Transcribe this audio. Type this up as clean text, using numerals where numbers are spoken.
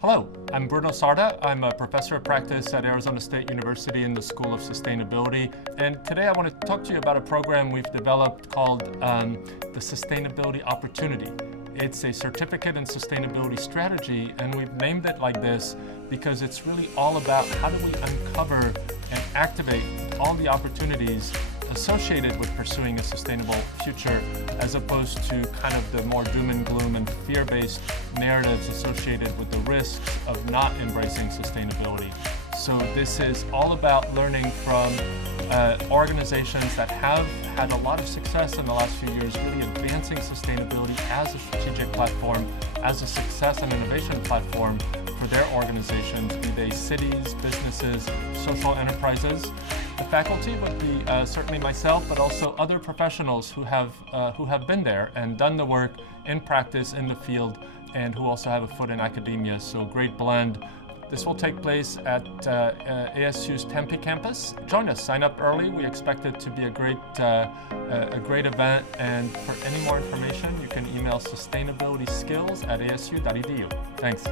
Hello, I'm Bruno Sarda. I'm a professor of practice at Arizona State University in the School of Sustainability. And today I want to talk to you about a program we've developed called the Sustainability Opportunity. It's a certificate in sustainability strategy, and we've named it like this because it's really all about how do we uncover and activate all the opportunities associated with pursuing a sustainable future, as opposed to kind of the more doom and gloom and fear-based narratives associated with the risks of not embracing sustainability. So this is all about learning from organizations that have had a lot of success in the last few years, really advancing sustainability as a strategic platform, as a success and innovation platform for their organizations, be they cities, businesses, social enterprises. The faculty would be certainly myself, but also other professionals who have been there and done the work in practice in the field, and who also have a foot in academia. So great blend. This will take place at ASU's Tempe Campus. Join us, sign up early. We expect it to be a great event. And for any more information, you can email sustainabilityskills@asu.edu. Thanks.